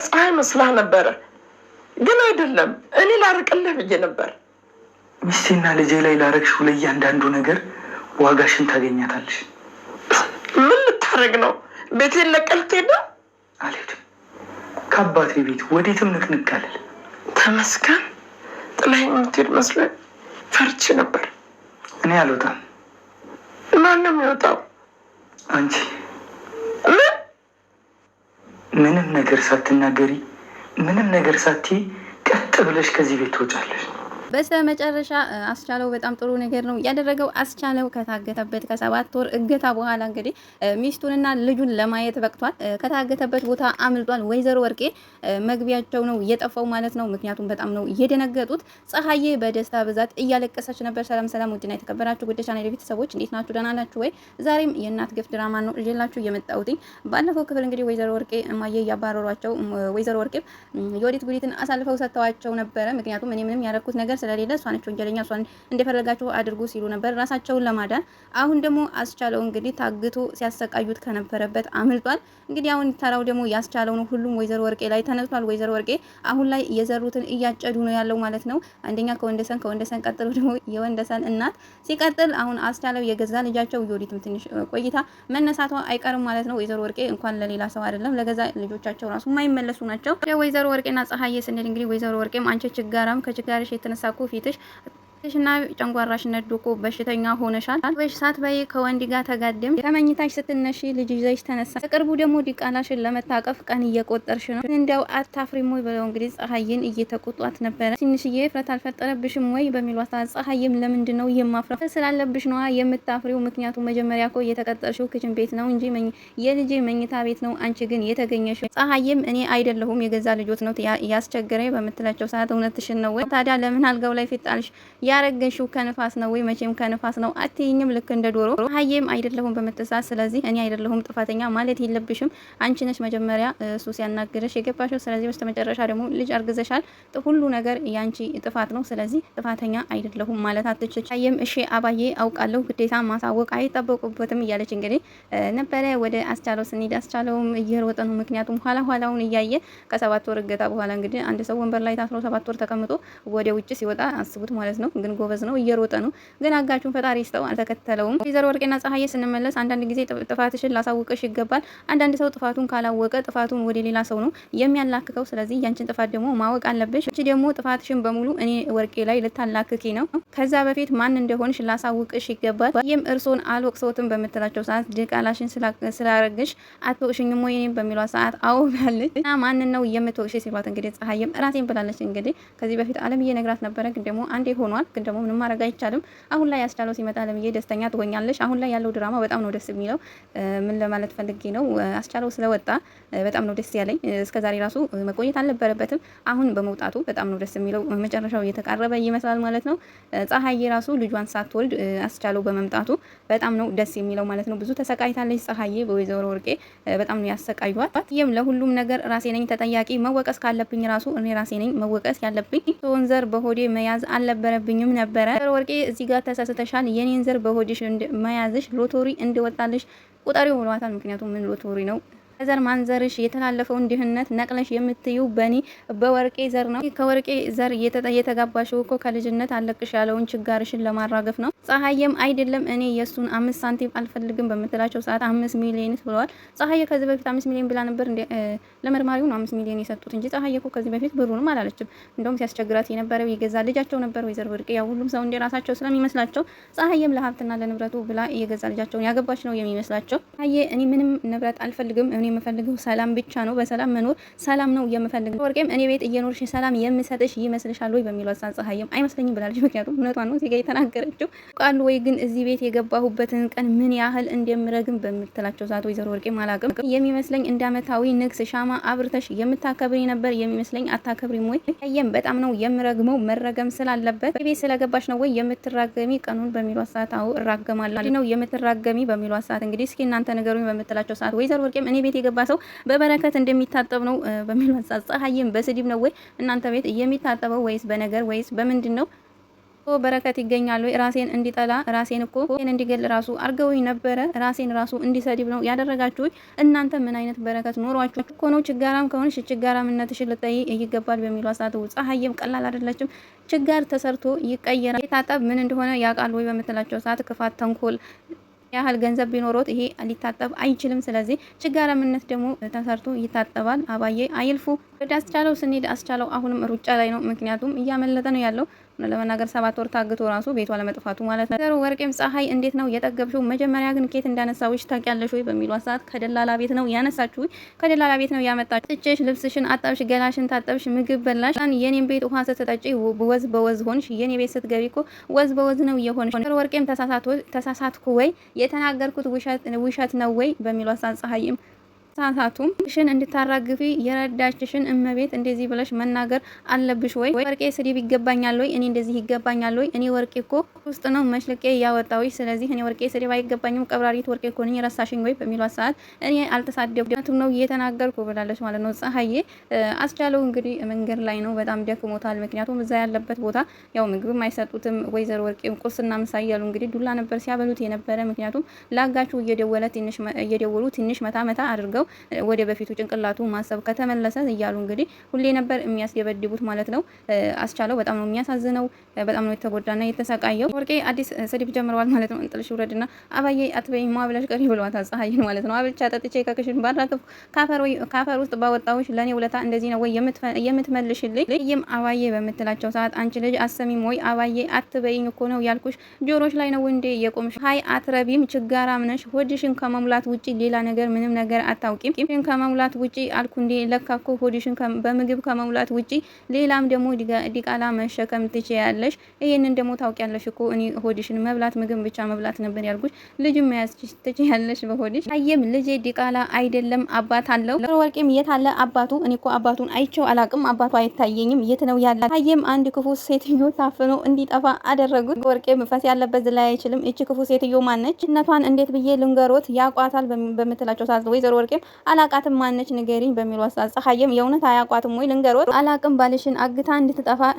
ፀሐይ መስላ ነበረ፣ ግን አይደለም። እኔ ላርቅልህ ብዬ ነበር። ሚስቴና ልጄ ላይ ላረግሽው ለእያንዳንዱ ነገር ዋጋሽን ታገኛታለሽ። ምን ልታረግ ነው? ቤቴን ለቀህ ልትሄድ ነው? አልሄድም። ከአባቴ ቤት ወዴትም ንቅንቅ አልል። ተመስገን። ጥላኝ የምትሄድ መስሎኝ ፈርቼ ነበር። እኔ አልወጣም። ማን ነው የሚወጣው? አንቺ። ምንም ነገር ሳትናገሪ፣ ምንም ነገር ሳትይ ቀጥ ብለሽ ከዚህ ቤት ትወጫለሽ። በስተመጨረሻ አስቻለው በጣም ጥሩ ነገር ነው ያደረገው። አስቻለው ከታገተበት ከ7 ወር እገታ በኋላ እንግዲህ ሚስቱንና ልጁን ለማየት በቅቷል። ከታገተበት ቦታ አምልጧል። ወይዘሮ ወርቄ መግቢያቸው ነው የጠፋው ማለት ነው። ምክንያቱም በጣም ነው የደነገጡት። ፀሐዬ በደስታ ብዛት እያለቀሰች ነበር። ሰላም ሰላም፣ ውድና የተከበራችሁ ጉድ ቻናል ቤተሰቦች እንዴት ናችሁ? ደህና ናችሁ ወይ? ዛሬም የእናት ግፍ ድራማ ነው ይዤላችሁ የመጣሁት። ባለፈው ክፍል እንግዲህ ወይዘሮ ወርቄ እማዬ እያባረሯቸው፣ ወይዘሮ ወርቄ የወዲት ጉዲትን አሳልፈው ሰጥተዋቸው ነበረ። ምክንያቱም እኔ ምንም ያደረኩት ነገር ስለሌለ እሷ ነች ወንጀለኛ፣ እሷን እንደፈለጋችሁ አድርጉ ሲሉ ነበር ራሳቸውን ለማዳን። አሁን ደግሞ አስቻለው እንግዲህ ታግቶ ሲያሰቃዩት ከነበረበት አምልጧል። እንግዲህ አሁን ተራው ደግሞ ያስቻለው ነው። ሁሉም ወይዘሮ ወርቄ ላይ ተነስቷል። ወይዘሮ ወርቄ አሁን ላይ የዘሩትን እያጨዱ ነው ያለው ማለት ነው። አንደኛ ከወንደሰን ቀጥሎ ደግሞ የወንደሰን እናት፣ ሲቀጥል አሁን አስቻለው የገዛ ልጃቸው የወዲትም ትንሽ ቆይታ መነሳቷ አይቀርም ማለት ነው። ወይዘሮ ወርቄ እንኳን ለሌላ ሰው አይደለም ለገዛ ልጆቻቸው ራሱ የማይመለሱ ናቸው። ወይዘሮ ወርቄና ፀሐዬ ስንል እንግዲህ ወይዘሮ ወርቄም አንቺ ችጋራም ከችጋርሽ የተነሳ ፊትሽ ሽና ጨንጓራሽ ነድቆ በሽተኛ ሆነሻል። በሽ ሳትበይ ከወንድ ጋር ተጋደም ከመኝታሽ ስትነሺ ልጅ ይዘሽ ተነሳ። በቅርቡ ደግሞ ዲቃላሽን ለመታቀፍ ቀን እየቆጠርሽ ነው። እንዲያው አታፍሪም ወይ ብለው እንግዲህ ፀሐይን እየተቆጧት ነበረ። ትንሽዬ ፍረት አልፈጠረብሽም ወይ በሚሏት ፀሐይም ለምንድን ነው የማፍረው? ስላለብሽ ነዋ የምታፍሪው። ምክንያቱም መጀመሪያ እኮ እየተቀጠርሽው ክችን ቤት ነው እንጂ የልጅ መኝታ ቤት ነው። አንቺ ግን የተገኘሽው። ፀሐይም እኔ አይደለሁም የገዛ ልጆት ነው ያስቸገረኝ በምትላቸው ሰዓት እውነትሽን ነው ወይ ታዲያ ለምን አልጋው ላይ ፊጣልሽ? ያረገሽው ከንፋስ ነው ወይ? መቼም ከንፋስ ነው አትይኝም ልክ እንደ ዶሮ። ፀሐይም አይደለሁም በመተሳት ስለዚህ እኔ አይደለሁም ጥፋተኛ ማለት የለብሽም። አንቺ ነሽ መጀመሪያ እሱ ሲያናግርሽ የገባሽው። ስለዚህ በስተመጨረሻ ደግሞ ልጅ አርግዘሻል። ሁሉ ነገር ያንቺ ጥፋት ነው። ስለዚህ ጥፋተኛ አይደለሁም ማለት አትችል። ፀሐይም እሺ አባዬ አውቃለሁ፣ ግዴታ ማሳወቅ አይጠበቁበትም እያለች እንግዲህ ነበረ። ወደ አስቻለው ስንሄድ አስቻለውም እየሮጠ ነው። ምክንያቱም ኋላውን እያየ ከ7 ወር እገታ በኋላ እንግዲህ አንድ ሰው ወንበር ላይ ታስሮ 7 ወር ተቀምጦ ወደ ውጭ ሲወጣ አስቡት ማለት ነው። ግን ጎበዝ ነው፣ እየሮጠ ነው። ግን አጋቹን ፈጣሪ ይስጠው አልተከተለውም። ወይዘሮ ወርቄና ፀሐዬ ስንመለስ አንዳንድ ጊዜ ጥፋትሽን ላሳውቅሽ ይገባል። አንዳንድ ሰው ጥፋቱን ካላወቀ ጥፋቱን ወደ ሌላ ሰው ነው የሚያላክከው። ስለዚህ ያንቺን ጥፋት ደግሞ ማወቅ አለብሽ። እቺ ደግሞ ጥፋትሽን በሙሉ እኔ ወርቄ ላይ ልታላክኪ ነው። ከዛ በፊት ማን እንደሆንሽ ላሳውቅሽ ይገባል። ይህም እርሶን አልወቅሰውትም በምትላቸው ሰዓት ድቃላሽን ስላረግሽ አትወቅሽኝም ወይ በሚሏት ሰዓት አዎ ብላለች። እና ማንን ነው የምትወቅሽ ሲሏት እንግዲህ ፀሐይም ራሴን ብላለች። እንግዲህ ከዚህ በፊት አለምዬ ነግራት ነበረ፣ ግን ደግሞ አንዴ ሆኗል። ግን ደግሞ ምንም ማድረግ አይቻልም። አሁን ላይ ያስቻለው ሲመጣ ለምዬ ደስተኛ ትሆኛለሽ። አሁን ላይ ያለው ድራማ በጣም ነው ደስ የሚለው። ምን ለማለት ፈልጌ ነው፣ አስቻለው ስለወጣ በጣም ነው ደስ ያለኝ። እስከዛሬ ራሱ መቆየት አልነበረበትም። አሁን በመውጣቱ በጣም ነው ደስ የሚለው። መጨረሻው እየተቃረበ ይመስላል ማለት ነው። ፀሐዬ ራሱ ልጇን ሳትወልድ አስቻለው በመምጣቱ በጣም ነው ደስ የሚለው ማለት ነው። ብዙ ተሰቃይታለች ፀሐዬ በወይዘሮ ወርቄ በጣም ነው ያሰቃዩት። ይህም ለሁሉም ነገር ራሴ ነኝ ተጠያቂ፣ መወቀስ ካለብኝ ራሱ እኔ ራሴ ነኝ መወቀስ ያለብኝ። ወንዘር በሆዴ መያዝ አልነበረብኝም ነበረ። ወርቄ እዚህ ጋር ተሳስተሻል። የኔን ዘር በሆድሽ መያዝሽ ሎቶሪ እንደወጣልሽ ቁጠሪው ብሏታል። ምክንያቱም ምን ሎቶሪ ነው? ዘር ማንዘርሽ የተላለፈውን ድህነት ነቅለሽ የምትዩ በኔ በወርቄ ዘር ነው። ከወርቄ ዘር የተጋባሽው እኮ ከልጅነት አለቅሽ ያለውን ችጋርሽን ለማራገፍ ነው። ፀሐይም አይደለም እኔ የሱን 5 ሳንቲም አልፈልግም በምትላቸው ሰዓት 5 ሚሊዮን ብለዋል። ፀሐይ ከዚህ በፊት 5 ሚሊዮን ብላ ነበር እንደ ለመርማሪው ነው 5 ሚሊዮን የሰጡት እንጂ ፀሐይ እኮ ከዚህ በፊት ብሩንም አላለችም። እንደውም ሲያስቸግራት የነበረው የገዛ ልጃቸው ነበር ወይዘሮ ወርቄ። ያው ሁሉም ሰው እንደራሳቸው ስለሚመስላቸው ፀሐይም ለሀብትና ለንብረቱ ብላ የገዛ ልጃቸውን ያገባች ነው የሚመስላቸው። ፀሐይ እኔ ምንም ንብረት አልፈልግም፣ እኔ የምፈልገው ሰላም ብቻ ነው። በሰላም መኖር ሰላም ነው የምፈልገው። ወርቄም እኔ ቤት እየኖርሽ ሰላም የምሰጥሽ ይመስልሻል ወይ በሚለው ሰዓት ፀሐይም አይመስለኝም ብላለች። ምክንያቱም እውነቷን ነው ሲጋ የተናገረችው። ቃሉ ወይ ግን እዚህ ቤት የገባሁበትን ቀን ምን ያህል እንደምረግም በምትላቸው ሰዓት ወይዘሮ ወርቄም አላቅም የሚመስለኝ እንደ ዓመታዊ ንግስ ሻማ አብርተሽ የምታከብሪ ነበር የሚመስለኝ። አታከብሪም ወይ? ፀሐይም በጣም ነው የምረግመው፣ መረገም ስላለበት ቤት ስለገባሽ ነው ወይ የምትራገሚ ቀኑን በሚሏት ሰዓት አዎ እራገማለሁ ነው የምትራገሚ በሚሏት ሰዓት እንግዲህ እስኪ እናንተ ነገሩኝ በምትላቸው ሰዓት ወይዘሮ ወርቄም እኔ ቤት የገባ ሰው በበረከት እንደሚታጠብ ነው በሚሏት ሰዓት ፀሐይም በስድብ ነው ወይ እናንተ ቤት የሚታጠበው ወይስ በነገር ወይስ በምንድን ነው? በረከት ይገኛል ወይ? ራሴን እንዲጠላ ራሴን እኮ እንዲገል ራሱ አርገውኝ ነበረ። ራሴን ራሱ እንዲሰድብ ነው ያደረጋችሁ። እናንተ ምን አይነት በረከት ኖሯችሁ እኮ ነው? ችጋራም ከሆንሽ ችጋራምነትሽን ልጠይ ይገባል በሚለው ሰዓት ፀሐይም ቀላል አይደለችም። ችጋር ተሰርቶ ይቀየራል። የታጠብ ምን እንደሆነ ያውቃል ወይ በምትላቸው ሰዓት ክፋት፣ ተንኮል ያህል ገንዘብ ቢኖሮት ይሄ ሊታጠብ አይችልም። ስለዚህ ችጋራምነት ደግሞ ተሰርቶ ይታጠባል። አባዬ አይልፉ። ወደ አስቻለው ስንሄድ አስቻለው አሁንም ሩጫ ላይ ነው። ምክንያቱም እያመለጠ ነው ያለው። ለመናገር 7 ወር ታግቶ ራሱ ቤቷ ለመጥፋቱ ማለት ነው። ዘሩ ወርቄም ፀሐይ እንዴት ነው የጠገብሽው? መጀመሪያ ግን ኬት እንዳነሳውሽ ታውቂያለሽ ወይ በሚሏ ሰዓት ከደላላ ቤት ነው ያነሳችሁ። ከደላላ ቤት ነው ያመጣችሁ። ትቼሽ ልብስሽን አጠብሽ፣ ገላሽን ታጠብሽ፣ ምግብ በላሽ። የኔን ቤት ውሃ ስትጠጪ ወዝ በወዝ ሆንሽ። የኔ ቤት ስትገቢ እኮ ወዝ በወዝ ነው የሆንሽ። ዘሩ ወርቄም ተሳሳትኩ ወይ? የተናገርኩት ውሸት ነው ወይ በሚሏ ሰዓት ፀሐይም ሳሳቱም ሽን እንድታራግፊ የረዳችሽን እመቤት እንደዚህ ብለሽ መናገር አለብሽ ወይ? ወርቄ ስድብ ይገባኛል ወይ? እኔ እንደዚህ ይገባኛል ወይ? እኔ ወርቄ እኮ ውስጥ ነው መሽልቄ ያወጣውሽ። ስለዚህ እኔ ወርቄ ስድብ አይገባኝም። ቀብራሪት ወርቄ እኮ ነኝ። ረሳሽኝ ወይ በሚሏት ሰዓት እኔ አልተሳደብኩም ነው እየተናገርኩ ብላለች ማለት ነው ፀሐዬ። አስቻለው እንግዲህ መንገድ ላይ ነው፣ በጣም ደክሞታል። ምክንያቱም እዛ ያለበት ቦታ ያው ምግብም አይሰጡትም። ወይዘሮ ወርቄም ቁርስና ምሳ እያሉ እንግዲህ ዱላ ነበር ሲያበሉት የነበረ። ምክንያቱም ላጋቹ እየደወሉ ትንሽ መታ አድርገው ወደ በፊቱ ጭንቅላቱ ማሰብ ከተመለሰ እያሉ እንግዲህ ሁሌ ነበር የሚያስደበድቡት ማለት ነው። አስቻለው በጣም ነው የሚያሳዝነው። በጣም ነው የተጎዳና የተሰቃየው። ወርቄ አዲስ ስድብ ጀምረዋል ማለት ነው። እንጥልሽ ውረድና አባዬ አትበይ ማብለሽ ቀሪ ብለዋታል ፀሐይን ማለት ነው። አብልቻ ጠጥቼ ከክሽን ባራከፍ ካፈር ውስጥ ባወጣውሽ ለኔ ውለታ እንደዚህ ነው ወይ የምትመልሽልኝ? ይም አባዬ በምትላቸው ሰዓት አንቺ ልጅ አሰሚም ወይ? አባዬ አትበይኝ እኮ ነው ያልኩሽ። ጆሮሽ ላይ ነው እንዴ የቆምሽ? ሀይ አትረቢም፣ ችጋራም ነሽ። ሆድሽን ከመሙላት ውጪ ሌላ ነገር ምንም ነገር አታውቂም። ቂም ከመሙላት ውጪ አልኩ እንዴ? ለካ እኮ ሆድሽን በምግብ ከመሙላት ውጪ ሌላም ደግሞ ዲቃላ መሸከም ትችያለሽ። ይሄንን ደግሞ ታውቂያለሽ እኮ እኔ ሆድሽን መብላት ምግብ ብቻ መብላት ነበር ያልኩሽ። ልጅም መያዝ ትችያለሽ በሆድሽ። አየም ልጄ ዲቃላ አይደለም አባት አለው። ወርቄም የት አለ አባቱ? እኔ እኮ አባቱን አይቼው አላቅም። አባቱ አይታየኝም። የት ነው ያለ? አየም አንድ ክፉ ሴትዮ ታፍኖ እንዲጠፋ አደረጉት። ወርቄም ፈስ ያለበት ላይ አይችልም። እቺ ክፉ ሴትዮ ማነች? እነቷን እንዴት ብዬ ልንገሮት? ያቋታል በምትላቸው ሰዓት ወይዘሮ ወርቄም አላቃትም ማነች ንገሪኝ በሚሉ አሳጽ ፀሐይም የእውነት አያቋትም ወይ ልንገሮት? አላቅም ባልሽን አግታ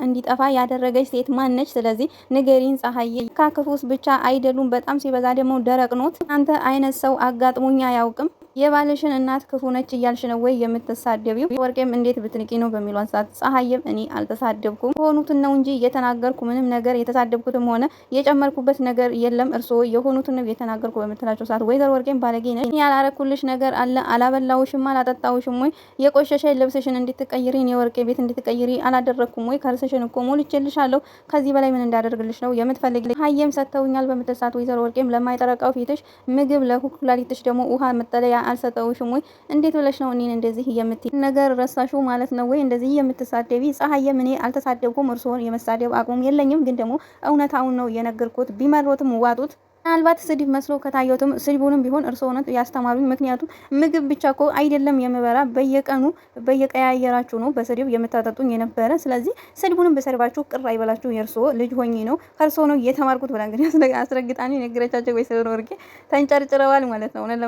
እንዲጠፋ ያደረገች ሴት ማነች? ስለዚህ ንገሪኝ ፀሐይ። ካክፉስ ብቻ አይደሉም፣ በጣም ሲበዛ ደግሞ ደረቅ ኖት። አንተ አይነት ሰው አጋጥሞኛ አያውቅም። የባልሽን እናት ክፉ ነች እያልሽ ነው ወይ የምትሳደቢው? ወርቄም እንዴት ብትንቂ ነው በሚሏን ሰዓት ፀሐይም እኔ አልተሳደብኩም የሆኑትን ነው እንጂ የተናገርኩ ምንም ነገር የተሳደብኩትም ሆነ የጨመርኩበት ነገር የለም። እርስዎ የሆኑትን ነው የተናገርኩ በምትላቸው ሰዓት ወይዘሮ ወርቄም ባለጌ ነች። ያላረኩልሽ ነገር አለ? አላበላውሽም፣ አላጠጣውሽም ወይ? የቆሸሸ ልብስሽን እንድትቀይሪ የወርቄ ቤት እንድትቀይሪ አላደረኩም ወይ? ከርስሽን እኮ ሞልቼልሻለሁ። ከዚህ በላይ ምን እንዳደርግልሽ ነው የምትፈልግ? ፀሐይም ሰጥተውኛል በምትል ሰዓት ወይዘሮ ወርቄም ለማይጠረቃው ፊትሽ ምግብ ለኩላሊትሽ ደግሞ ውሃ መጠለያ አልሰጠውሽም ወይ? እንዴት ብለሽ ነው እኔን እንደዚህ የምትይ ነገር ረሳሹ ማለት ነው ወይ እንደዚህ የምትሳደቢ? ፀሐይም እኔ አልተሳደብኩም፣ እርስዎን የመሳደብ አቅሙም የለኝም። ግን ደግሞ እውነታውን ነው የነገርኩት። ቢመሮትም ዋጡት። ምናልባት ስድብ መስሎ ከታየውትም ስድቡንም ቢሆን እርስዎ ነው ያስተማሩኝ። ምክንያቱም ምግብ ብቻ እኮ አይደለም የምበራ በየቀኑ በየቀያየራችሁ ነው በስድብ የምታጠጡኝ የነበረ። ስለዚህ ስድቡንም በሰርባችሁ ቅር አይበላችሁ። የእርስዎ ልጅ ሆኜ ነው ከእርስዎ ነው የተማርኩት ብላ እንግዲህ አስረግጣኒ ነገረቻቸው። ወይ ስለሆነ ወርቄ ተንጨርጭረዋል ማለት ነው። እውነት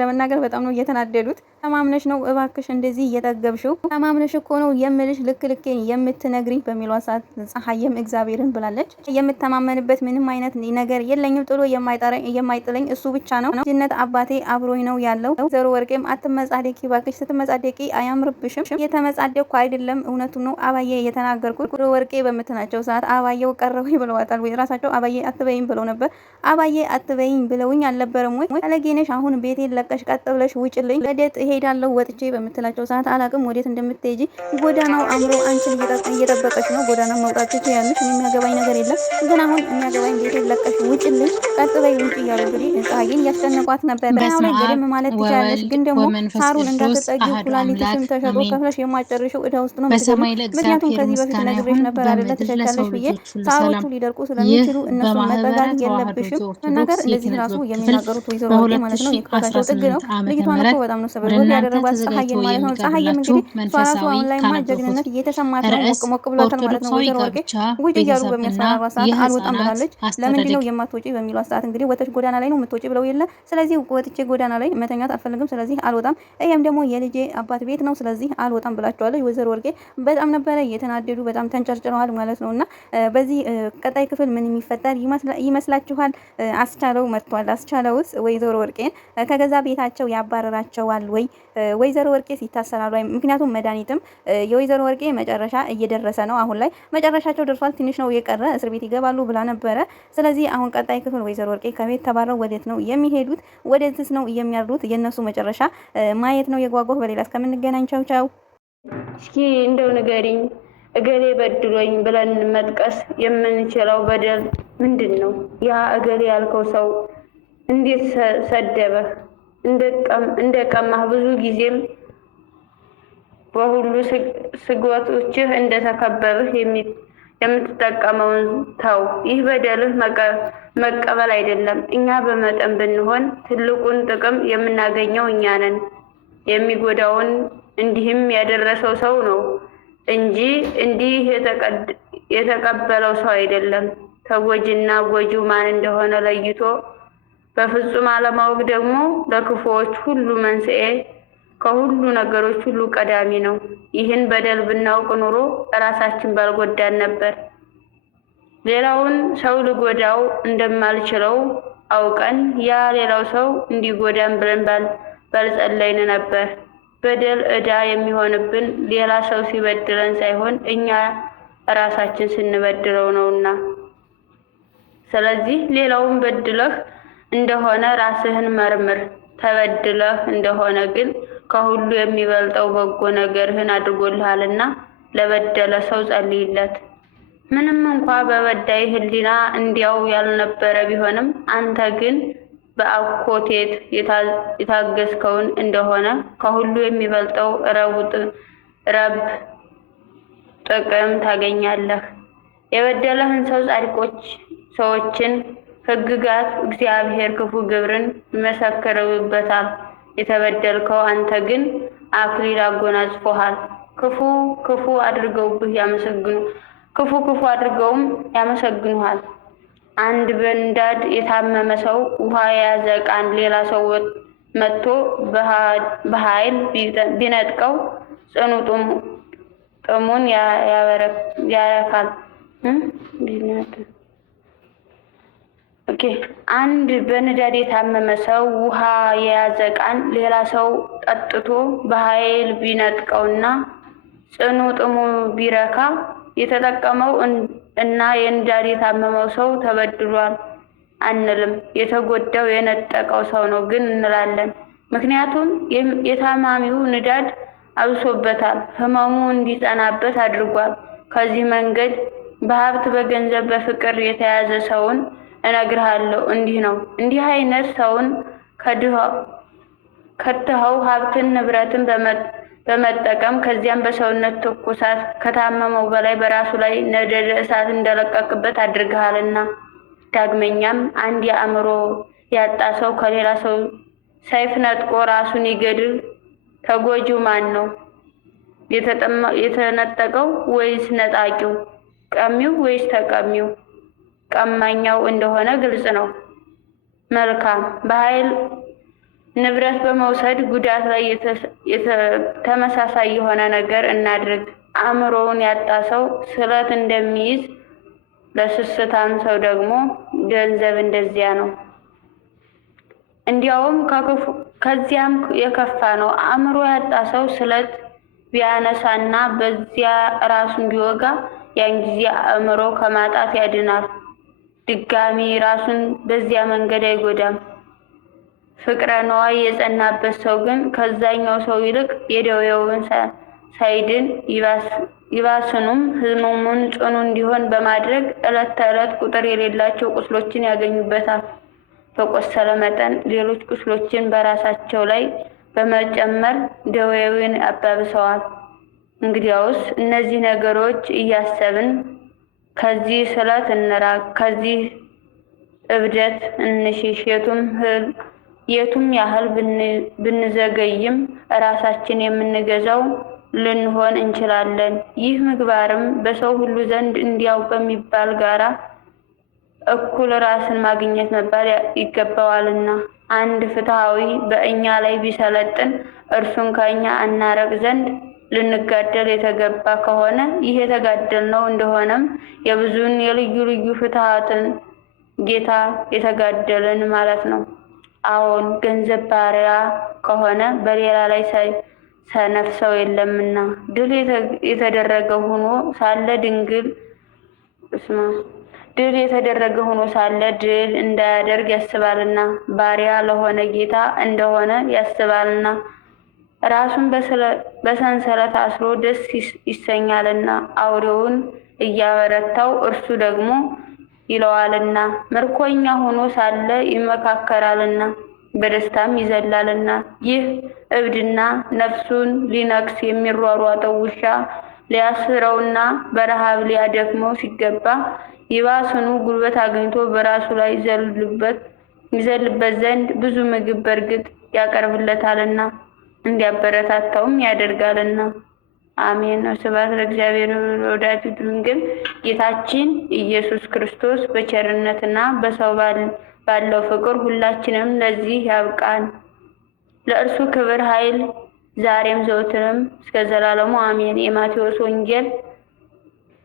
ለመናገር በጣም ነው እየተናደዱት። ተማምነሽ ነው እባክሽ እንደዚህ እየጠገብሽው? ተማምነሽ እኮ ነው የምልሽ ልኬን የምትነግሪኝ በሚሏ ሰዓት ፀሐይም እግዚአብሔርን ብላለች። የምተማመንበት ምንም አይነት ነገር የለኝም ጥሎ የማይጥለኝ እሱ ብቻ ነው። ጅነት አባቴ አብሮኝ ነው ያለው። ዘሮ ወርቄም አትመጻደቂ ባክሽ፣ ስትመጻደቂ አያምርብሽም። የተመጻደቅኩ አይደለም እውነቱ ነው አባዬ የተናገርኩት። ዘሮ ወርቄ በምትናቸው ሰዓት አባዬው ቀረው ብለዋታል። ወይ ራሳቸው አባዬ አትበይኝ ብለው ነበር። አባዬ አትበይኝ ብለውኝ አልነበረም ወይ? አለጌነሽ አሁን ቤቴን ለቀሽ ቀጥ ብለሽ ውጭልኝ። ለደት እሄዳለሁ ወጥቼ በምትላቸው ሰዓት አላቅም ወዴት እንደምትሄጂ። ጎዳናው አምሮ አንቺን እየጠበቀች ነው። ጎዳናው መውጣት ትችያለሽ። የሚያገባኝ ነገር የለም። ግን አሁን የሚያገባኝ ቤቴን ለቀሽ ውጭልኝ ቀጥ በይ ውጪ እያሉ እንግዲህ ፀሐይን እያስጨነቋት ነበር። በናው ላይ ገደም ማለት ትችላለሽ፣ ግን ደግሞ ሳሩን እንዳትጠጊ ኩላሊትሽን ተሸጦ ከፍለሽ የማጨርሽው እዳ ውስጥ ነው። ምክንያቱም ከዚህ በፊት ነግሬሽ ነበር አይደለ? ትሸጫለሽ ብዬ ሳሮቹ ሊደርቁ ስለሚችሉ እነሱ መጠጋት የለብሽም ነገር እንደዚህ ራሱ የሚናገሩት ወይዘሮ ወርቄ ማለት ነው። የክፋታቸው ጥግ ነው። ልጅቷን እኮ በጣም ነው ሰበብ ያደረጓት ፀሐይን ማለት ነው። ፀሐይም እንግዲህ ሷራሱ አሁን ላይ ጀግንነት እየተሰማት ነው። ሞቅ ብሏታል ማለት ነው። ወይዘሮ ወርቄ ውጪ እያሉ በሚያስፈራሯ ሰዓት አልወጣም ብላለች። ለምንድን ነው የማትወጪ በሚሏ በሚሏት ሰዓት እንግዲህ ወተሽ ጎዳና ላይ ነው የምትወጪ ብለው የለ። ስለዚህ ወጥቼ ጎዳና ላይ መተኛት አልፈልግም፣ ስለዚህ አልወጣም፣ ይሄም ደግሞ የልጄ አባት ቤት ነው፣ ስለዚህ አልወጣም ብላቸዋለች። ወይዘሮ ወርቄ በጣም ነበረ እየተናደዱ በጣም ተንጨርጭረዋል ማለት ነው። እና በዚህ ቀጣይ ክፍል ምን የሚፈጠር ይመስላችኋል? አስቻለው መጥቷል። አስቻለውስ ወይዘሮ ወርቄን ከገዛ ቤታቸው ያባረራቸዋል ወይ? ወይዘሮ ወርቄ ይታሰራሉ ወይ? ምክንያቱም መድኃኒትም የወይዘሮ ወርቄ መጨረሻ እየደረሰ ነው። አሁን ላይ መጨረሻቸው ደርሷል። ትንሽ ነው የቀረ፣ እስር ቤት ይገባሉ ብላ ነበረ። ስለዚህ አሁን ቀጣይ ክፍል ወይዘሮ ወርቄ ከቤት ተባረው ወዴት ነው የሚሄዱት? ወዴትስ ነው የሚያርዱት? የነሱ መጨረሻ ማየት ነው የጓጓሁ። በሌላ እስከምንገናኝ ቻው ቻው። እስኪ እንደው ንገሪኝ፣ እገሌ በድሎኝ ብለን መጥቀስ የምንችለው በደል ምንድን ነው? ያ እገሌ ያልከው ሰው እንዴት ሰደበህ? እንደቀማህ ብዙ ጊዜም በሁሉ ስጎቶችህ እንደተከበብህ የምትጠቀመውን ተው። ይህ በደልህ መቀበል አይደለም። እኛ በመጠን ብንሆን ትልቁን ጥቅም የምናገኘው እኛ ነን። የሚጎዳውን እንዲህም ያደረሰው ሰው ነው እንጂ እንዲህ የተቀበለው ሰው አይደለም። ተጎጂና ጎጂው ማን እንደሆነ ለይቶ በፍጹም አለማወቅ ደግሞ ለክፉዎች ሁሉ መንስኤ፣ ከሁሉ ነገሮች ሁሉ ቀዳሚ ነው። ይህን በደል ብናውቅ ኑሮ ራሳችን ባልጎዳን ነበር። ሌላውን ሰው ልጎዳው እንደማልችለው አውቀን ያ ሌላው ሰው እንዲጎዳን ብለን ባልጸለይን ነበር። በደል ዕዳ የሚሆንብን ሌላ ሰው ሲበድለን ሳይሆን እኛ ራሳችን ስንበድለው ነውና። ስለዚህ ሌላውን በድለህ እንደሆነ ራስህን መርምር። ተበድለህ እንደሆነ ግን ከሁሉ የሚበልጠው በጎ ነገርህን አድርጎልሃልና ለበደለ ሰው ጸልይለት። ምንም እንኳ በበዳይ ሕሊና እንዲያው ያልነበረ ቢሆንም አንተ ግን በአኮቴት የታገስከውን እንደሆነ ከሁሉ የሚበልጠው ረብ ጥቅም ታገኛለህ። የበደለህን ሰው ጻድቆች ሰዎችን ሕግጋት እግዚአብሔር ክፉ ግብርን ይመሰክርበታል። የተበደልከው አንተ ግን አክሊል አጎናጽፎሃል። ክፉ አድርገውም ያመሰግኑሃል። አንድ በንዳድ የታመመ ሰው ውሃ የያዘ ዕቃን ሌላ ሰው መጥቶ በኃይል ቢነጥቀው ጽኑ ጥሙን ያረካል። አንድ በንዳድ የታመመ ሰው ውሃ የያዘ ዕቃን ሌላ ሰው ጠጥቶ በኃይል ቢነጥቀውና ጽኑ ጥሙ ቢረካ የተጠቀመው እና የንዳድ የታመመው ሰው ተበድሏል አንልም። የተጎዳው የነጠቀው ሰው ነው ግን እንላለን። ምክንያቱም የታማሚው ንዳድ አብሶበታል፣ ህመሙ እንዲጸናበት አድርጓል። ከዚህ መንገድ በሀብት በገንዘብ በፍቅር የተያዘ ሰውን እነግርሃለሁ እንዲህ ነው። እንዲህ አይነት ሰውን ከትኸው ሀብትን ንብረትን በመጠቀም ከዚያም በሰውነት ትኩሳት ከታመመው በላይ በራሱ ላይ ነደደ እሳት እንደለቀቅበት አድርገሃልና። ዳግመኛም አንድ የአእምሮ ያጣ ሰው ከሌላ ሰው ሰይፍ ነጥቆ ራሱን ይገድል። ተጎጂው ማን ነው? የተነጠቀው ወይስ ነጣቂው? ቀሚው ወይስ ተቀሚው? ቀማኛው እንደሆነ ግልጽ ነው። መልካም። በኃይል ንብረት በመውሰድ ጉዳት ላይ ተመሳሳይ የሆነ ነገር እናድርግ። አእምሮውን ያጣ ሰው ስለት እንደሚይዝ፣ ለስስታም ሰው ደግሞ ገንዘብ እንደዚያ ነው። እንዲያውም ከዚያም የከፋ ነው። አእምሮ ያጣ ሰው ስለት ቢያነሳና በዚያ ራሱን ቢወጋ ያን ጊዜ አእምሮ ከማጣት ያድናል። ድጋሚ ራሱን በዚያ መንገድ አይጎዳም። ፍቅረ ነዋይ የጸናበት ሰው ግን ከዛኛው ሰው ይልቅ የደዌውን ሳይድን ይባስኑም ህመሙን ጽኑ እንዲሆን በማድረግ ዕለት ተዕለት ቁጥር የሌላቸው ቁስሎችን ያገኙበታል። በቆሰለ መጠን ሌሎች ቁስሎችን በራሳቸው ላይ በመጨመር ደዌውን አባብሰዋል። እንግዲያውስ እነዚህ ነገሮች እያሰብን ከዚህ ስለት እንራቅ፣ ከዚህ እብደት እንሽሽ። የቱም ያህል ብንዘገይም ራሳችን የምንገዛው ልንሆን እንችላለን። ይህ ምግባርም በሰው ሁሉ ዘንድ እንዲያው በሚባል ጋራ እኩል ራስን ማግኘት መባል ይገባዋልና አንድ ፍትሃዊ በእኛ ላይ ቢሰለጥን እርሱን ከእኛ እናረቅ ዘንድ ልንጋደል የተገባ ከሆነ ይህ የተጋደልነው እንደሆነም የብዙን የልዩ ልዩ ፍትሃትን ጌታ የተጋደልን ማለት ነው። አዎን ገንዘብ ባሪያ ከሆነ በሌላ ላይ ሰነፍ ሰው የለምና ድል የተደረገ ሆኖ ሳለ ድል የተደረገ ሆኖ ሳለ ድል እንዳያደርግ ያስባልና ባሪያ ለሆነ ጌታ እንደሆነ ያስባልና ራሱን በሰንሰለት አስሮ ደስ ይሰኛልና አውሬውን እያበረታው እርሱ ደግሞ ይለዋልና ምርኮኛ ሆኖ ሳለ ይመካከራልና በደስታም ይዘላልና ይህ እብድና ነፍሱን ሊነክስ የሚሯሯጠው ውሻ ሊያስረውና በረሃብ ሊያደክመው ሲገባ ይባስኑ ጉልበት አግኝቶ በራሱ ላይ ይዘልበት ዘንድ ብዙ ምግብ በርግጥ ያቀርብለታልና እንዲያበረታታውም ያደርጋልና። አሜን። ስብሐት ለእግዚአብሔር ወለወላዲቱ ድንግል። ጌታችን ኢየሱስ ክርስቶስ በቸርነትና በሰው ባለው ፍቅር ሁላችንም ለዚህ ያብቃን። ለእርሱ ክብር ኃይል ዛሬም ዘውትርም እስከ ዘላለሙ አሜን። የማቴዎስ ወንጌል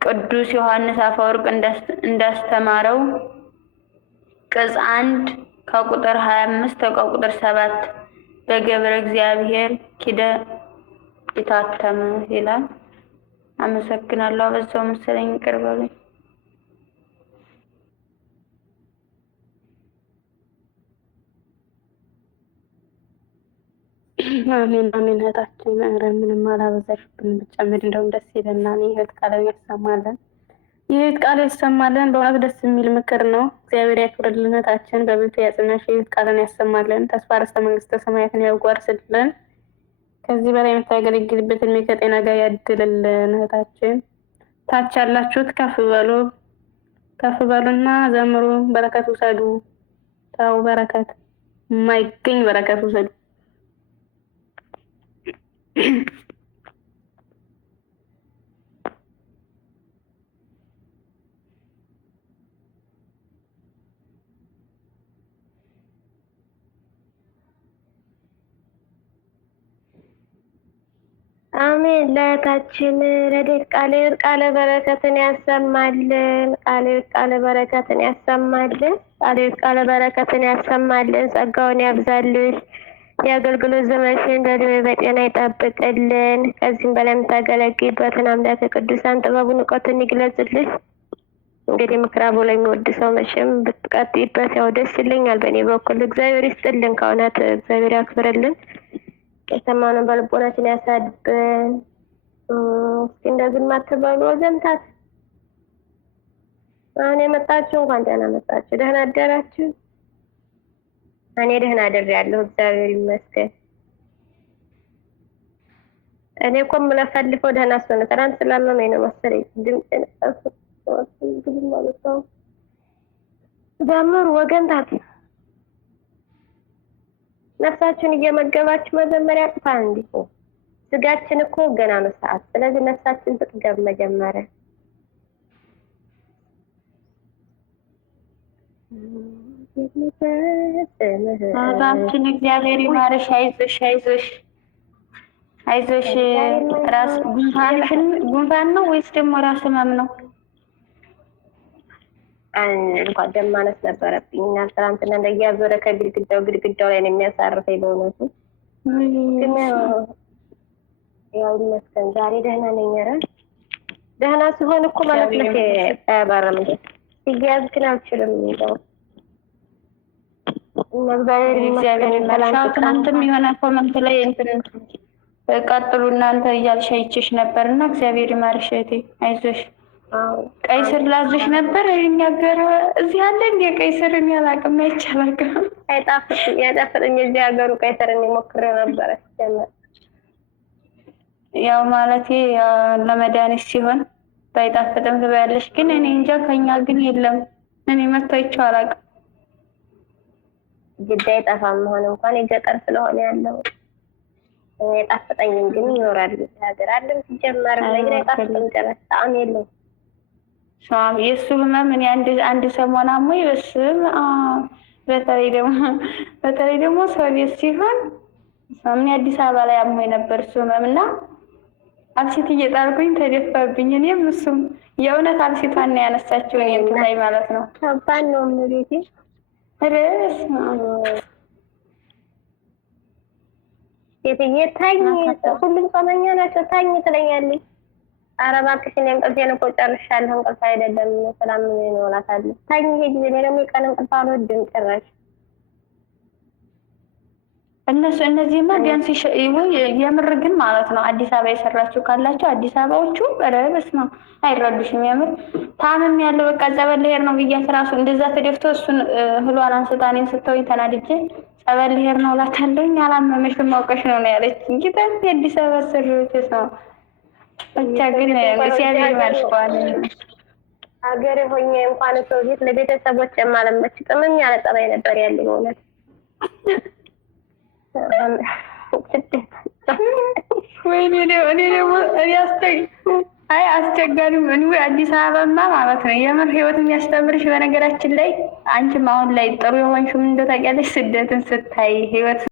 ቅዱስ ዮሐንስ አፈወርቅ እንዳስተማረው ቅጽ 1 ከቁጥር 25 ከቁጥር 7 በገብረ እግዚአብሔር ኪደ የታተመ ይላል። አመሰግናለሁ። በዛው መሰለኝ ይቀርባልኝ። አሜን አሜን። እህታችን ኧረ ምንም አላበዛሽብን ብጨምር እንደውም ደስ ይለናል። የህይወት ቃልን ያሰማለን፣ የህይወት ቃል ያሰማለን። በእውነት ደስ የሚል ምክር ነው። እግዚአብሔር ያክብርልን። እህታችን በቤቱ ያጽናሽ፣ የህይወት ቃልን ያሰማለን። ተስፋ ርስተ መንግስተ ሰማያትን ያጓርስልን። ከዚህ በላይ የምታገለግልበት እድሜ ከጤና ጋር ያድልልን። እህታችን ታች ያላችሁት ከፍ በሉና ዘምሩ፣ በረከት ውሰዱ። ተው በረከት የማይገኝ በረከት ውሰዱ። አሜን። ለእህታችን ረድኤት ቃለ በረከትን ያሰማልን። ቃለ በረከትን ያሰማልን። ቃለ በረከትን ያሰማልን። ጸጋውን ያብዛልሽ። የአገልግሎት ዘመንሽን በዕድሜ በጤና ይጠብቅልን። ከዚህም በላይ የምታገለግይበትን አምላከ ቅዱሳን ጥበቡን እውቀቱን ይግለጽልሽ። እንግዲህ ምክራቡ ላይ የሚወድ ሰው መቼም ብትቀጥይበት ያው ደስ ይለኛል። በእኔ በኩል እግዚአብሔር ይስጥልን። ከእውነት እግዚአብሔር ያክብርልን። የሰማነውን በልቦናችን ያሳድብን። እስኪ እንደዚህ ማትበሉ ወዘንታት አሁን የመጣችሁ እንኳን ደህና መጣችሁ። ደህና አደራችሁ? እኔ ደህና አድሬያለሁ፣ እግዚአብሔር ይመስገን። እኔ እኮ የምለፈልፈው ደህና ስለሆነ ትናንት ስላመመኝ ነው መሰለኝ ድምጼን ጀምሩ ወገንታት። ነፍሳችሁን እየመገባችሁ መጀመሪያ ጥፋ። እንዲሁ ስጋችን እኮ ገና ነው ሰዓት። ስለዚህ ነፍሳችን ትጥገብ መጀመሪያ። አባችን እግዚአብሔር ይማርሽ። አይዞሽ። ራስ ጉንፋን ነው ወይስ ደግሞ ራስ ህመም ነው? እንኳን ደም ማነስ ነበረብኝ እና ትናንትና እንደያዞረ ከግድግዳው ላይ ነው የሚያሳርፈኝ። በእውነቱ ግን ያው ይመስገን ዛሬ ደህና ነኝ። ኧረ ደህና ሲሆን እኮ ማለት ነው አያባረም እንዴ ሲያዝ ግን አልችልም ነው። እግዚአብሔር ይመስገን። ትናንትም የሆነ ኮመንት ላይ እንትን ቀጥሉ እናንተ እያልሽ አይቼሽ ነበርና እግዚአብሔር ይማርሽ እህቴ፣ አይዞሽ። ቀይ ስር ላዝሽ ነበር የሚያገረ እዚህ አለ እንደ ቀይ ስር የሚያላቅም አይቻላቅም። ያጣፍጥኝ እዚህ ሀገሩ ቀይ ስር የሚሞክር ነበረ ጀመር። ያው ማለቴ ለመድኃኒት ሲሆን ባይጣፍጥም ትበያለሽ። ግን እኔ እንጃ ከኛ ግን የለም። እኔ መጥቷቸው አላውቅም። ግዳ አይጠፋም። ሆነ እንኳን የገጠር ስለሆነ ያለው እኔ ጣፍጠኝም ግን ይኖራል ሀገር አለም ሲጀመር ነገር አይጣፍጥም። ጨረስ ጣዕም የለውም። የእሱ ህመም እኔ አንድ ሰሞን አሞኝ በስም በተለይ ደግሞ ሰው ቤት ሲሆን ምን አዲስ አበባ ላይ አሞኝ ነበር እሱ ህመም እና አብሲት እየጣልኩኝ ተደፋብኝ። እኔም እሱም የእውነት አብሲቷን ነው ያነሳችው እኔን ትታይ ማለት ነው። ከባድ ነው ቤቴ ርስ የትዬ ታኝ ሁሉም ጾመኛ ናቸው ታኝ ትለኛለች። ኧረ እባክሽ እኔ እንቅልፌን እኮ ጨርሻለሁ። እንቅልፍ አይደለም ሰላም ነው እላታለሁ። ታኝ ይሄ ጊዜ እኔ ደግሞ የቀን እንቅልፍ አልወድም ጭራሽ። እነዚህማ ቢያንስ የምር ግን ማለት ነው አዲስ አበባ የሰራችሁ ካላችሁ አዲስ አበባዎቹ በስመ አብ አይረዱሽም። የምር ታምም ያለው በቃ ጸበል ልሄድ ነው ብያት እራሱ እንደዛ ተደፍቶ እሱን ህሏን አንስታ እኔን ስተውኝ ተናድጄ ጸበል ልሄድ ነው እላታለሁኝ። አላመመሽም አውቀሽ ነው ያለች እንጂ የአዲስ አበባ ሰሪዎች ነው ብቻ ግን እግዚአብሔር ይመስገን ሀገር ሆኜ እንኳን ሰው ቤት ለቤተሰቦች የማለመች ጥምም ያለ ጠባይ ነበር ያለኝ እውነት። ወይኔ እኔ ደግሞ አስቸጋሪም አዲስ አበባማ ማለት ነው የምር ህይወት የሚያስተምርሽ። በነገራችን ላይ አንቺም አሁን ላይ ጥሩ የሆንሽም እንደው ታውቂያለሽ ስደትን ስታይ ህይወት